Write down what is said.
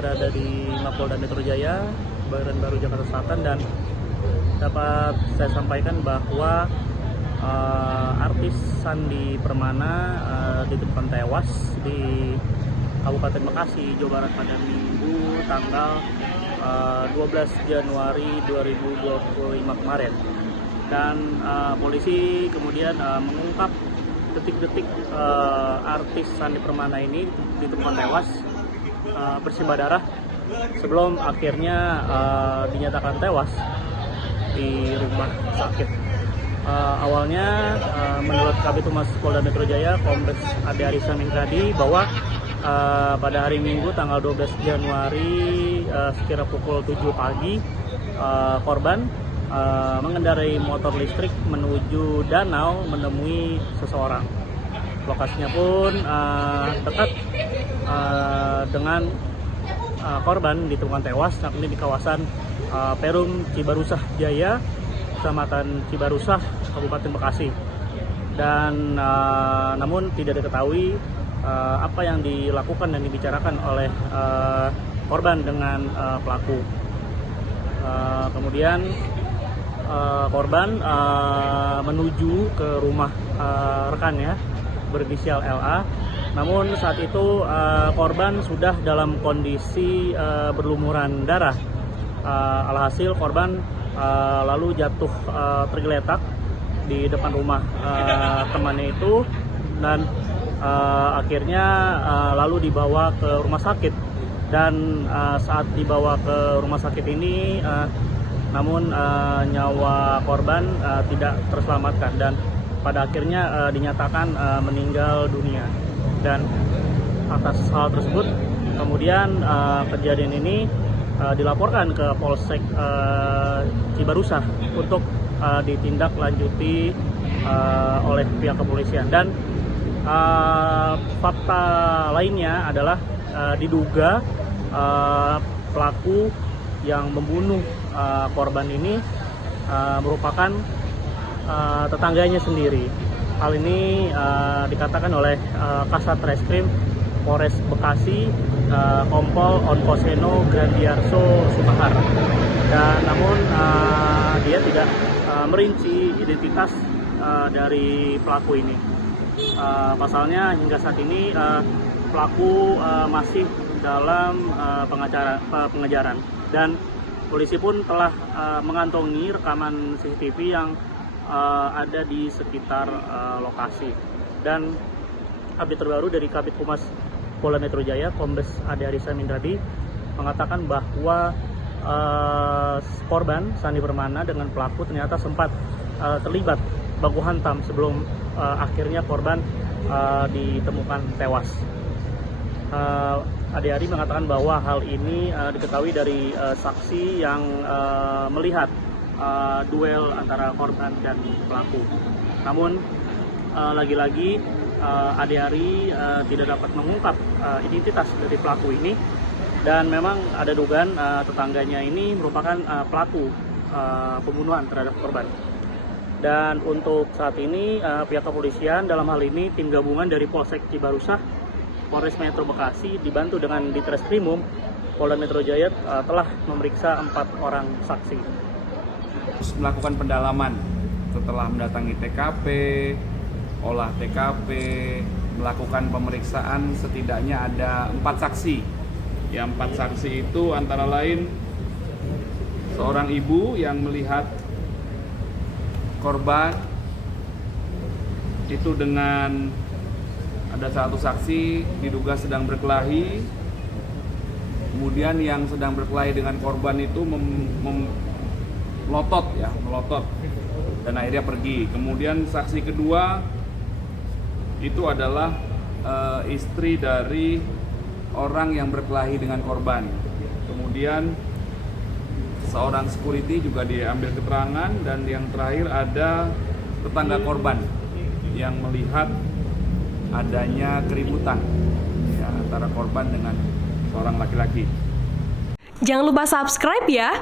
berada di Mapolda Metro Jaya, Kebayoran Baru, Jakarta Selatan, dan dapat saya sampaikan bahwa artis Sandi Permana ditemukan tewas di Kabupaten Bekasi, Jawa Barat pada Minggu tanggal 12 Januari 2025 kemarin. Dan polisi kemudian mengungkap detik-detik artis Sandi Permana ini ditemukan tewas bersimbah darah sebelum akhirnya dinyatakan tewas di rumah sakit. Awalnya menurut Kabid Humas Polda Metro Jaya Kombes Ade Arissa Mindradi bahwa pada hari Minggu tanggal 12 Januari sekira pukul 7 pagi korban mengendarai motor listrik menuju danau menemui seseorang. Lokasinya pun dekat dengan korban ditemukan tewas, ini di kawasan Perum Cibarusah Jaya, Kecamatan Cibarusah, Kabupaten Bekasi. Dan namun tidak diketahui apa yang dilakukan dan dibicarakan oleh korban dengan pelaku. Kemudian korban menuju ke rumah rekannya berinisial LA. Namun saat itu korban sudah dalam kondisi berlumuran darah. Alhasil korban lalu jatuh tergeletak di depan rumah temannya itu, dan akhirnya lalu dibawa ke rumah sakit. Dan saat dibawa ke rumah sakit ini namun nyawa korban tidak terselamatkan, dan pada akhirnya dinyatakan meninggal dunia. Dan atas hal tersebut kemudian kejadian ini dilaporkan ke Polsek Cibarusah untuk ditindaklanjuti oleh pihak kepolisian. Dan fakta lainnya adalah diduga pelaku yang membunuh korban ini merupakan tetangganya sendiri. Hal ini dikatakan oleh Kasat Reskrim Polres Bekasi, Kompol Onkoseno Grandiarso Sumahar. Dan namun dia tidak merinci identitas dari pelaku ini. Pasalnya hingga saat ini pelaku masih dalam pengejaran, dan polisi pun telah mengantongi rekaman CCTV yang ada di sekitar lokasi. Dan update terbaru dari Kabid Humas Polda Metro Jaya Kombes Ade Arissa Mindradi mengatakan bahwa korban Sandi Permana dengan pelaku ternyata sempat terlibat baku hantam sebelum akhirnya korban ditemukan tewas. Ade Ari mengatakan bahwa hal ini diketahui dari saksi yang melihat duel antara korban dan pelaku. Namun lagi-lagi Ade Ari tidak dapat mengungkap identitas dari pelaku ini, dan memang ada dugaan tetangganya ini merupakan pelaku pembunuhan terhadap korban. Dan untuk saat ini pihak kepolisian, dalam hal ini tim gabungan dari Polsek Cibarusah, Polres Metro Bekasi dibantu dengan Ditreskrimum Polda Metro Jaya telah memeriksa 4 orang saksi. Melakukan pendalaman setelah mendatangi TKP, olah TKP, melakukan pemeriksaan, setidaknya ada 4 saksi. Ya, 4 saksi itu antara lain seorang ibu yang melihat korban itu dengan ada satu saksi diduga sedang berkelahi. Kemudian yang sedang berkelahi dengan korban itu melotot dan akhirnya pergi. Kemudian saksi kedua itu adalah istri dari orang yang berkelahi dengan korban. Kemudian seorang security juga diambil keterangan, dan yang terakhir ada tetangga korban yang melihat adanya keributan ya, antara korban dengan seorang laki-laki. Jangan lupa subscribe ya.